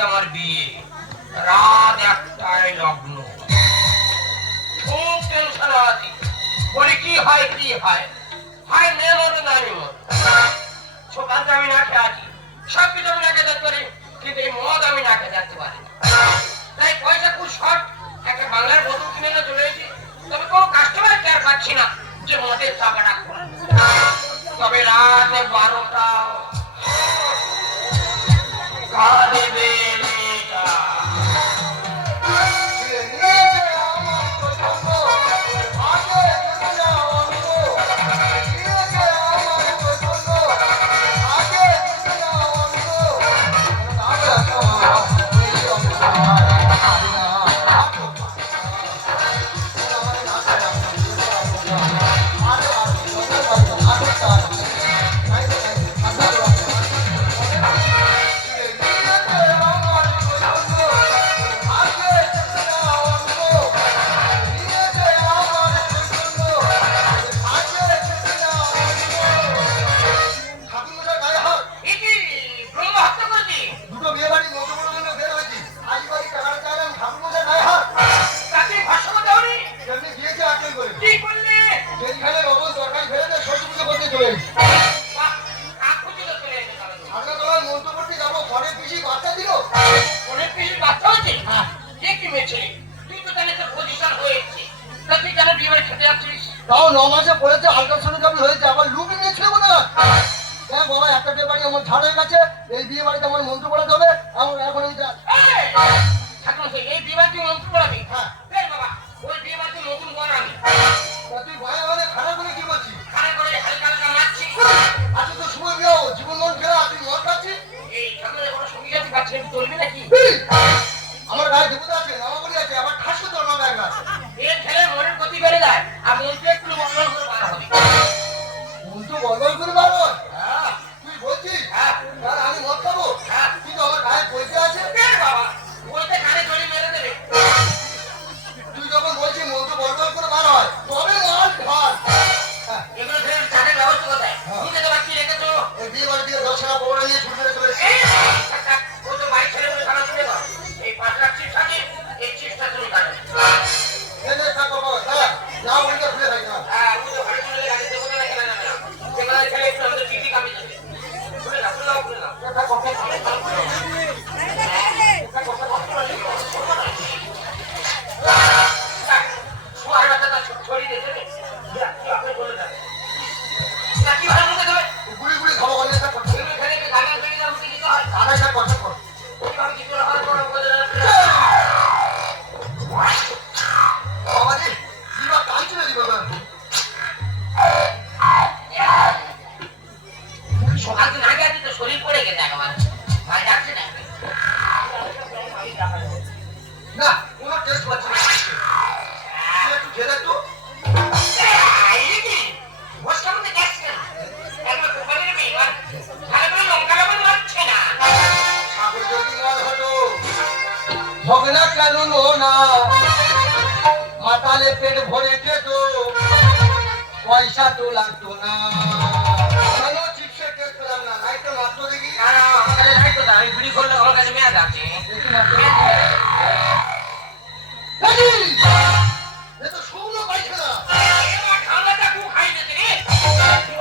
থেকে আমার বিয়ে, রাত 1টায় লগ্ন। খুব টেনশন আছি, বলি কি হয় কি হয়, হয় মেয়ে মতো না আমি মত। সকাল আমি না খেয়ে আছি, সবকিছু আমি না খেতে পারি, কিন্তু এই মদ আমি না খেতে যাচ্তে পারি না। তাই পয়সা খুব শর্ট, একটা বাংলার বোতল কিনে না চলে এসেছি। তবে কোনো কাস্টমার কেয়ার পাচ্ছি না যে মদের চাপাটা খুলবে। তবে রাত 12টা কাঁদবে মেয়েটা। তাও 9 মাসে পড়েছে, আল্ট্রাসোনোগ্রাফি হয়েছে, আবার লুক নিয়েছিল না। হ্যাঁ বাবা, একটা বিয়ে বাড়ি আমার ছাড় হয়ে গেছে, এই বিয়ে বাড়িতে আমার মন্ত্র পড়াতে হবে। আমার এখন এই বিয়ে বাড়িতে মন্ত্র পড়াবি? হ্যাঁ বাবা, ওই বিয়ে বাড়িতে নতুন বর আমি। তুই ভাই আমাদের খারাপ করে কি করছিস? খারাপ করে হালকা হালকা মারছি। আচ্ছা তো সময় দিও, জীবন মন ফেরা, তুই মদ খাচ্ছিস? এই ঠাকুরের কোনো সঙ্গী সাথী পাচ্ছি না, চলবি নাকি? আমার গায়ে দেবতা আছে, নামাবলি আছে, আবার ঠাস করতে হবে আমার গায়ে। এই ছেলে মনের গতি বেড়ে যায়, আর মন্ত্র একটু বন্ধ করে বার হবে। মন্ত্র বলবল করে বার হয়? হ্যাঁ তুই বলছিস? হ্যাঁ তাহলে আমি মদ খাবো? হ্যাঁ। কিন্তু আমার গায়ে পয়সা আছে। বাবা, বলতে কানে ধরে মেরে দেবে। তুই যখন বলছিস মন্ত্র বলবল করে বার হয়, তবে মাল ঢাল। এগুলো ফের চাটের ব্যবস্থা কোথায়? নিজে তো বাকি রেখেছো। এই বিয়ে বাড়ি দিয়ে 10 টাকা পৌঁছে নিয়ে ছুটে চলে এসেছি। ও তো বাড়ি ছেড়ে বলে খানা শুনে দাও। এই 5 লাখ চিপস আছে, এই চিপসটা তুমি কাটো। এনে টাকা পাবো, হ্যাঁ যা বলতে খুলে থাকি না। হ্যাঁ, ও তো ঘরে চলে গেছে, দেবো না খেলা যাবে না। সেখানে খেলে একটু আমাদের টিভি কামে যাবে। খুলে দাও, খুলে দাও, খুলে দাও। এটা কথা বলে দাও। এটা কথা বলে দাও। শোয়ার বাচ্চাটা ছড়িয়ে দিয়েছে রে। আপনি বলে দেন। এটা কি ভালো মতো দেবে? গুড়ি গুড়ি খাবো বলে এটা করতে। এগুলো খেলে কি গানের বেরিয়ে যাবো কি দিতে হয়? আড়াই টাকা কথা কর। আমি কিছু না হয় কোনো করে দেন। বাবা রে, দিবা কাল চলে দিবা না। সকাল দিন আগে আছি তো শরীর পড়ে গেছে একেবারে। ভাই যাচ্ছে না। না, কোনো টেস্ট পাচ্ছি না। তুই একটু খেলে একটু। এই কি? বসকার মধ্যে গ্যাস কেন? একবার কোপালে নেবে এবার। ভালো করে লঙ্কা লবণ মারছে না। সাগর যদি মন হতো, ঝগড়া কেন না? মাতালে পেট ভরে খেত, পয়সা তো লাগতো না। কেন চিপসের টেস্ট পেলাম না? লাইটটা মাত্র দেখি। না, না, আমার কাছে নাই তো, আমি বিড়ি করলে আমার কাছে মেয়াদ আছে। দেখি মাত্র। এ তো শুকনো পাইছে না। এবার ঠান্ডাটা খুব খাই দিতে রে।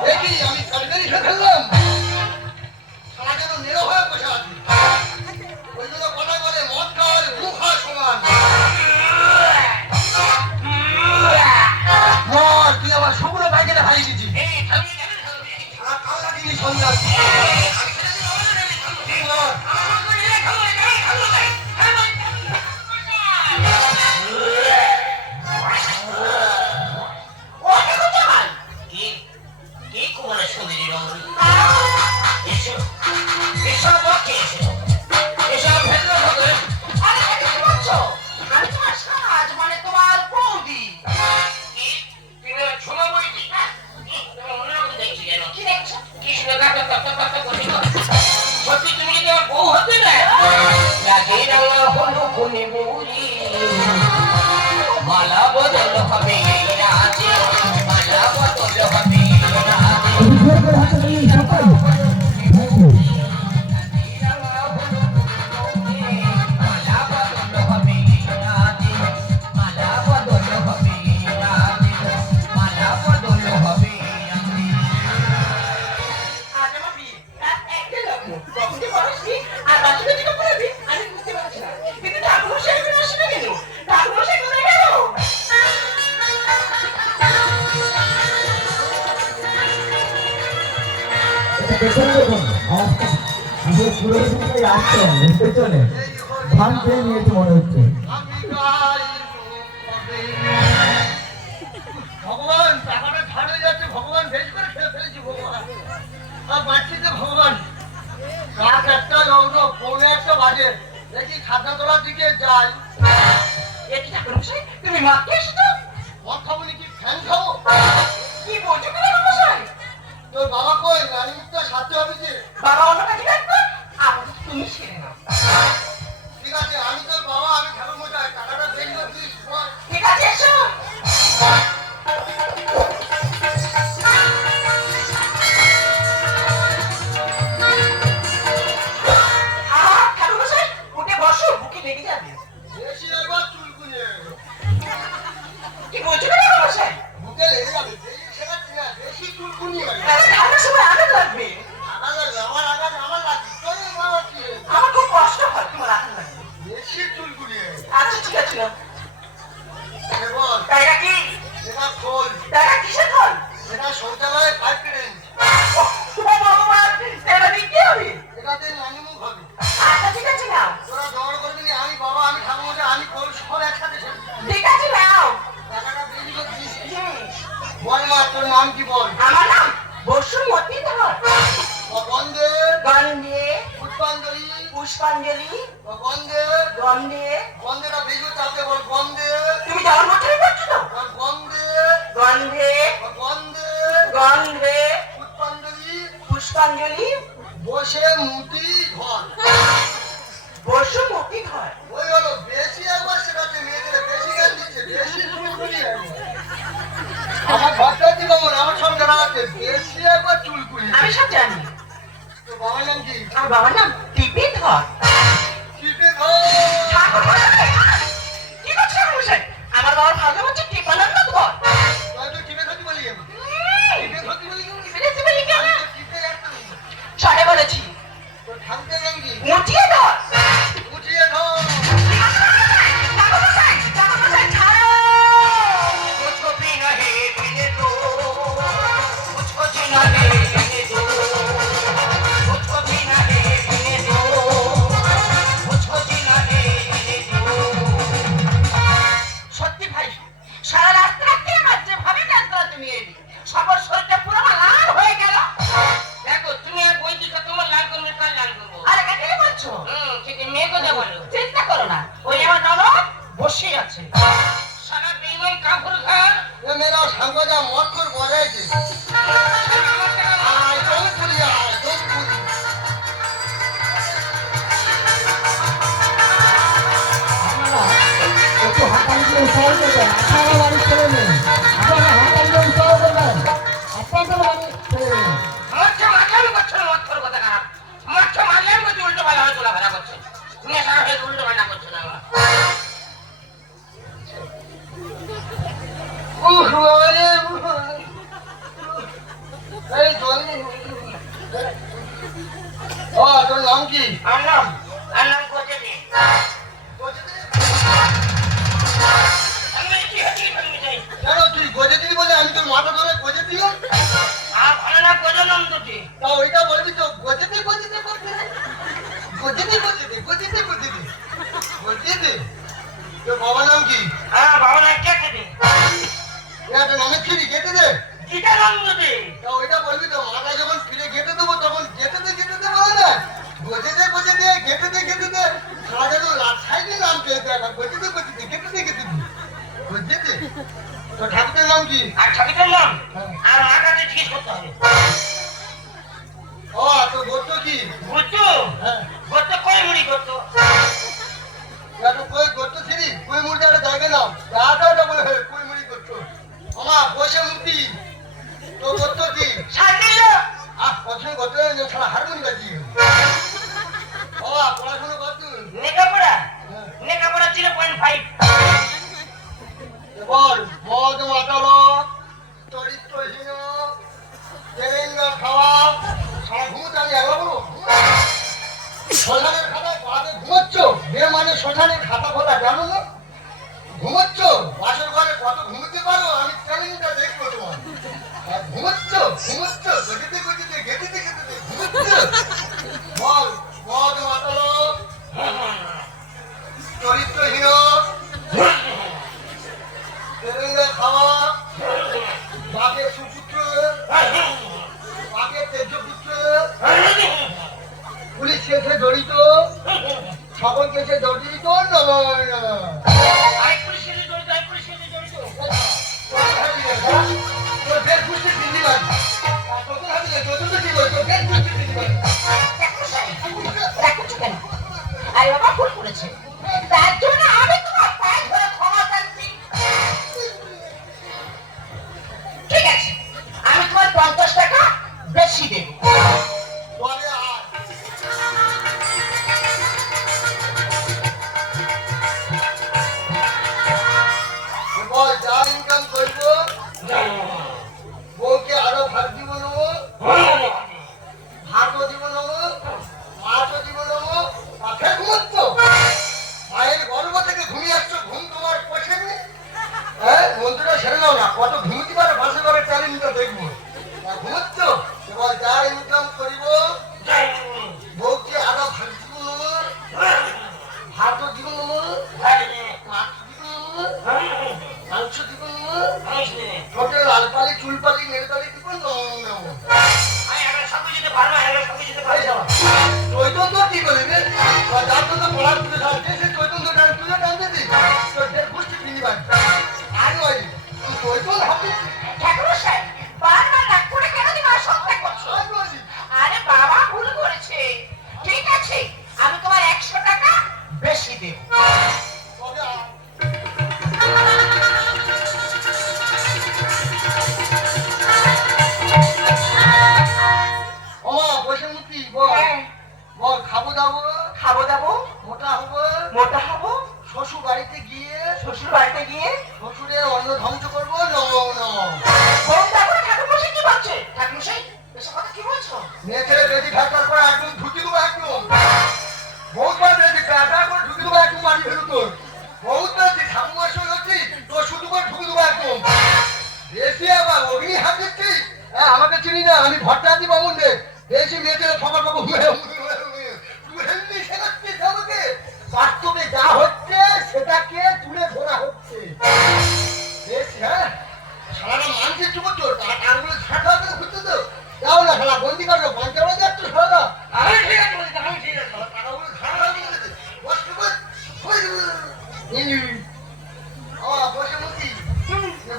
দেখি আমি কালবেরি খেয়ে ফেললাম। সারা যেন নেড়ো হয়ে বসে আছি। ওই জন্য কথা বলে মদ খাওয়ার মুখ খাওয়ার সমান। মদ, তুই আমার শুকনো পাইখানা খাইয়ে দিচ্ছি। এই থামিয়ে যাবে না। সারা কালটা দিবি সন্ধ্যা। আমি ছেড়ে দিলে হবে না, আমি থামবো। ঠিক মদ। আমার মনে হয় খাবো, এখানে খাবো না। খাবো, ও দেখো চাল। কি কোমরে সুন্দরী রমণী। এসো, এসো বকে এসো। এসো ভেতরে ভেতরে। আরে কি করছো? আমি তোমার সাজ, মানে তোমার বৌদি। কি? তুমি ঝুমা বইদি? হ্যাঁ। তোমার মনের মতো দেখছি যেন। কি দেখছো? কি সুন্দর গাছ পেছনে দেখুন যে পুরোহিতটাই আসছেন পেছনে ধান খেয়ে নিয়েছে মনে হচ্ছে। আমি গাই ভগবান টাকাটা ধার হয়ে যাচ্ছে, ভগবান বেশি করে খেয়ে ফেলেছি ভগবান, আর বাঁচছি তো ভগবান। রাত একটা লগ্ন, পৌনে একটা বাজে, দেখি খাতা তোলার দিকে যাই। তুমি মাকে এসছো? মদ খাবো নাকি ফ্যান খাবো? কি বলছো কেন মশাই? তোর বাবা কই? রানী মুক্তা সাথে অফিসে। বাবা অন্য কাজে থাকবে, আমাকে তুমি ছেড়ে নাও। ঠিক আছে, আমি তোর বাবা, আমি ঠাকুর মশাই, টাকাটা বের করে দিস। ঠিক আছে, এসো। ঠাকুর মশাই, উঠে বসো, বুকে লেগে যাবে। বেশি একবার চুল কুঁজে কি বলছো কেন মশাই? বুকে লেগে যাবে, বেশি শেখাচ্ছি না, বেশি চুল কুঁজে ঠান্ডার সময় আঘাত লাগবে। আমার লাগবে তোর বাবা কি হয়েছে? আমার খুব কষ্ট হয়, তোমার আঘাত লাগবে। বেশি চুল কুঁজে আচ্ছা ঠিক আছে না। বল টাকা কি? সেটা খোল, টাকা কিসের ফল? সেটা শৌচালয়ে পাইপ কেটে নিস, ভগবান, টাকা দিয়ে কি হবে? এটাতে নানিমুখ হবে। আচ্ছা ঠিক আছে নাও। তোরা জড় করবি না, আমি বাবা, আমি ঠাকুর মশাই, আমি খোল সব একসাথে শেষ। ঠিক আছে নাও। টাকাটা বেশি করে দিস। হুম, বল মা, তোর নাম কি বল? আমার নাম বসুমতী ধর। গন্ধে গন্ধে পুষ্পাঞ্জলি, পুষ্পাঞ্জলি, গন্ধে গন্ধে। গন্ধেটা বেশি চাপতে বল, গন্ধে তুমি জন্মটাই করছো তো? গন্ধে গন্ধে গন্ধে গন্ধে পুষ্পাঞ্জলি, পুষ্পাঞ্জলি, বসে মুটি ঘর। বসুমতী ধর। ওই হলো বেশি একবার শেখাচ্ছে মেয়েদের, বেশি জ্ঞান দিচ্ছে, বেশি চুলকুলি। আমার ঘরটা দিল মনে, আমার সব জানা আছে, বেশি একবার চুলকুলি। আমি সব জানি। তো বাবার নাম কি? আমার বাবার নাম টিপি ধর। টিপে ঘর। ঠাকুর মশাই, কি করছো মশাই? আমার বাবার ভালো নাম হচ্ছে টিপানন্দ ধর। তুই তো টিপে ধরতে বলি কেন? টিপে ধরতে বলি কেন? টিপে বলি কেন? আমি তো টিপে রাখতাম। সরে বলেছি। তোর ঠাকুরের নাম কি? মুঠিয়ে ধর। উঠিয়ে ধর। ঠাকুর মশাই, ঠাকুর মশাই ছাড়ো। मुझको पीना है पीने दो, मुझको जीना है जीने दो, मुझको पीना है पीने दो, मुझको जीना है जीने दो। সত্যি ভাই, সারা রাস্তা রাখতে আমার যেভাবে যাত্রা তুমি এলি, সবার শরীরটা পুরো আমার লাল হয়ে গেল। দেখো তুমি আর বই দিছো, তোমার লাল করবে কাল লাল করবো। আরে কাকে বলছো? ঠিক মেয়ে কথা বলো। চিন্তা করো না, ওই আমার ননদ বসে আছে। সারা বেইমান কাপড় ঘর এ মেয়েরা সাঙ্গজা মদ করে বজাইছে। আয় জলপুরি, আয় জলপুরি। আপনারা একটু হাতালি দিয়ে উৎসাহ করবেন, আপনারা বাড়ির ছেলে মেয়ে আপনারা হাতালি দিয়ে উৎসাহ করবেন, আপনাদের বাড়ির ছেলে মেয়ে। মাছ মারলে করছো না, মত করে কথা খারাপ। মাছ মারলে বলছি উল্টো পাল্টা হয়ে চলাফেরা করছে। তুমি সারা হয়ে উল্টো পাল্টা করছো না। উহ বাবারে, উহ। এই জল। ও তোর নাম কি? আর নাম কোচে দি। আমি কি হচ্ছি তুমি যাই। কেন তুই গজে দিবি বলে আমি তোর মাথা ধরে গজে দিলাম? আর ভালো না কোজে নাম দুটি। তা ওইটা বলবি তো, গজে দে গজে দে গজে দে গজে দে গজে দে গজে দে গজে দে গজে দে। তোর বাবার নাম কি? হ্যাঁ বাবা না কে খেতে। এটা নামে ফিরি গেটে দে। কিটা নাম দুটি। তা ওইটা বলবি তো, মাথায় যখন ফিরে গেটে দেবো তখন গেটে দে বলে না, গজে দে গেটে দে সারা যেন সাইডে নাম পেয়ে দেখা, গজে দে গেটে দে গজে দে। তো ঠাকুরের নাম কি? আর ঠাকুরের নাম আর মার কাছে জিজ্ঞেস করতে হবে। ও তোর গোত্র কি? বুঝছো হ্যাঁ, গোত্র কই মুড়ি করতো। এটা কই গোত্র ছিলি? কই মুড়ি একটা জায়গা নাম, দাদাটা বলে কই মুড়ি গোত্র। আমার বসে মূর্তি। তোর গোত্র কি? শান্তিল পছন্দ গোত্র ছাড়া হারমোনি বাজি। ও পড়াশোনা করতো? নেকাপড়া 0.5। বল মদ মাতাল, চরিত্রহীন, তেলেঙ্গা খাওয়া, সারা ঘুমোতে আমি একবার বলবো। শ্মশানের খাতায় পড়াতে ঘুমোচ্ছ, বে মানে শ্মশানের খাতা খোলা জানো না? ঘুমোচ্ছ, বাসর ঘরে কত ঘুমোতে পারো আমি ট্রেনিংটা দেখবো তোমার। আর ঘুমোচ্ছ গেটে দে গেটে দে পালি চুল পালি নেল পালি দিব নম নম আমি এখন সব কিছুতে পারবো এখন সব কিছুতে পারবো চৈতন্য কি করবে যার জন্য পড়ার তুলে থাকছে সে চৈতন্য টান তুলে টানতে দিই তোর দেড় গোষ্ঠী কিনি বাড়ি আর ওই চৈতন্য হবে ঠাকুরমশাই বারবার রাগ করে কেন তুমি অসত্য করছো? আরে বাবা ভুল করেছে। ঠিক আছে আমি তোমার 100 টাকা বেশি দেব। ও বসে মুক্তি বল বল খাবো দাবো খাবো দাবো মোটা হবো মোটা হবো শ্বশুর বাড়িতে গিয়ে শ্বশুর বাড়িতে গিয়ে শ্বশুরের অন্ন ধ্বংস করবো নম নম কোন ঠাকুর ঠাকুরমশাই কি বলছে? ঠাকুরমশাই এসব কথা কি বলছো? মেয়ে ছেলে বেশি ফ্যাক্টর করে একদম ঢুকি দেবো একদম বহুতবার বেশি ফ্যাক্টর করে ঢুকি দেবো একদম মাটি ফেলু তোর বহুত বেশি ঠাকুমার সঙ্গে হচ্ছি তোর শুধু করে ঢুকি দেবো একদম বেশি আবার অগ্নি হাত দিচ্ছি হ্যাঁ আমাকে চিনি না আমি ভট্টাদি বামুন রে বেশি মেয়ে ছেলে সবার বাবু আমাকে বাস্তবে যা হচ্ছে সেটাকে তুলে ধরা হচ্ছে বেশ হ্যাঁ সারাটা মানছে চুপ তোর তারা কানগুলো ঝাঁটা করে ঘুরতে তো যাও না শালা বন্দি করো পঞ্চাশ যাচ্ছ সারা আমি ঠিক আছে বলছি, আমি ঠিক আছে টাকাগুলো ঝাঁটা করে দিতে বস বস বসে মুখি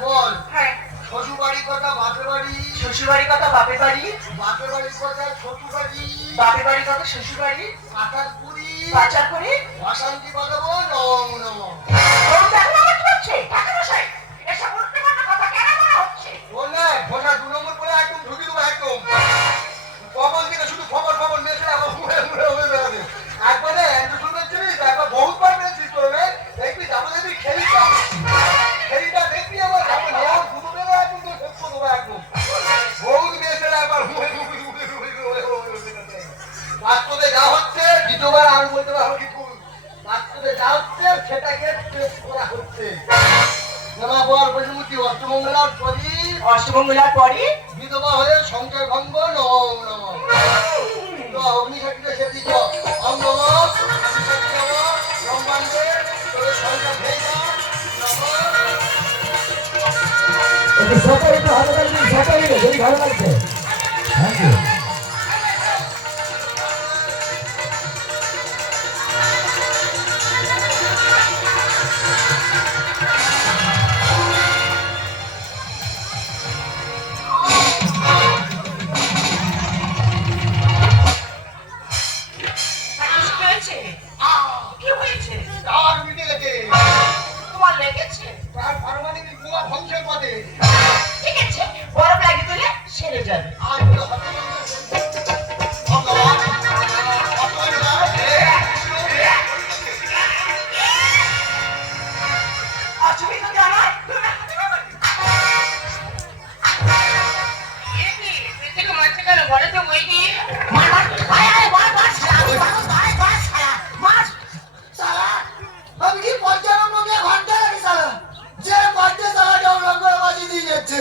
বল হ্যাঁ শ্বশুর বাড়ির কথা বাপের বাড়ি শ্বশুর বাড়ির কথা বাপের বাড়ি, বাপের বাড়ির কথা শ্বশুর বাড়ি বাপের বাড়ির কথা শ্বশুর বাড়ি, কাটার পুরি পাচার করে অশান্তি বাঁধাবো নম নম কোন ঠাকুর আমার কি হচ্ছে? ঠাকুরমশাই এসব উল্টোপাল্টা কথা কেন বলা হচ্ছে? বল না ঘোষা 2 নম্বর বলে একদম ঢুকি দেবো একদম কখন থেকে শুধু খবর খবর মেসে আবার ঘুরে ঘুরে হয়ে বেড়াবে একবারে শুরু করছিস একবার বহুতবার মেসিস করবে দেখবি যাবো দেখবি খেলিটা দেখবি আমার যাবো নেওয়া ঘুরু দেবো একদম তো সত্য দেবো একদম বহুত মেসে একবার বাস্তবে যা হচ্ছে দ্বিতীয়বার আমি বলতে পারবো কি ভুল বাস্তবে যা হচ্ছে সেটাকে টেস্ট করা হচ্ছে জামা বল বসুমতি অষ্টমঙ্গলার পরই অষ্টমঙ্গলার পরে বিধবা হয়ে সংসার ভঙ্গ নম নম তো অগ্নিশাকিতে সে দিত অম নম ব্রহ্মাণ্ডে তোদের সংসার ভেঙে একটু সকালে একটু হাতে তালি দিন সকালে যদি ভালো লাগছে থ্যাংক ইউ কি হয়েছে? কি হয়েছে? আর মিটে গেছে তোমার লেগেছে? তার পারমাণবিক বোমা ধ্বংসের পথে ঠিক আছে বরফ লাগিয়ে দিলে সেরে যাবে। আজ তো হাতে অম নম অসুবিধা জানাই তুমি হাতে বাবা একি থেকে মারছে কেন ঘরে তো বই কি আমি কি 55 ঘন্টা লাগে সালা যে বাড়তে সালা যাও লঙ্গর বাজি দিয়ে যাচ্ছে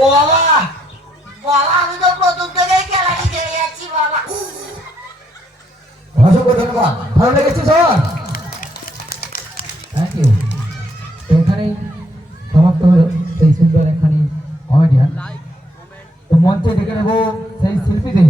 ও বাবা বাবা আমি তো প্রথম থেকেই খেলা দিতে যাচ্ছি বাবা অসংখ্য ধন্যবাদ ভালো লেগেছে সবার থ্যাংক ইউ তো এখানেই সমাপ্ত হলো সেই সুন্দর একখানি কমেডিয়ান তো মঞ্চে ডেকে নেবো সেই শিল্পীদের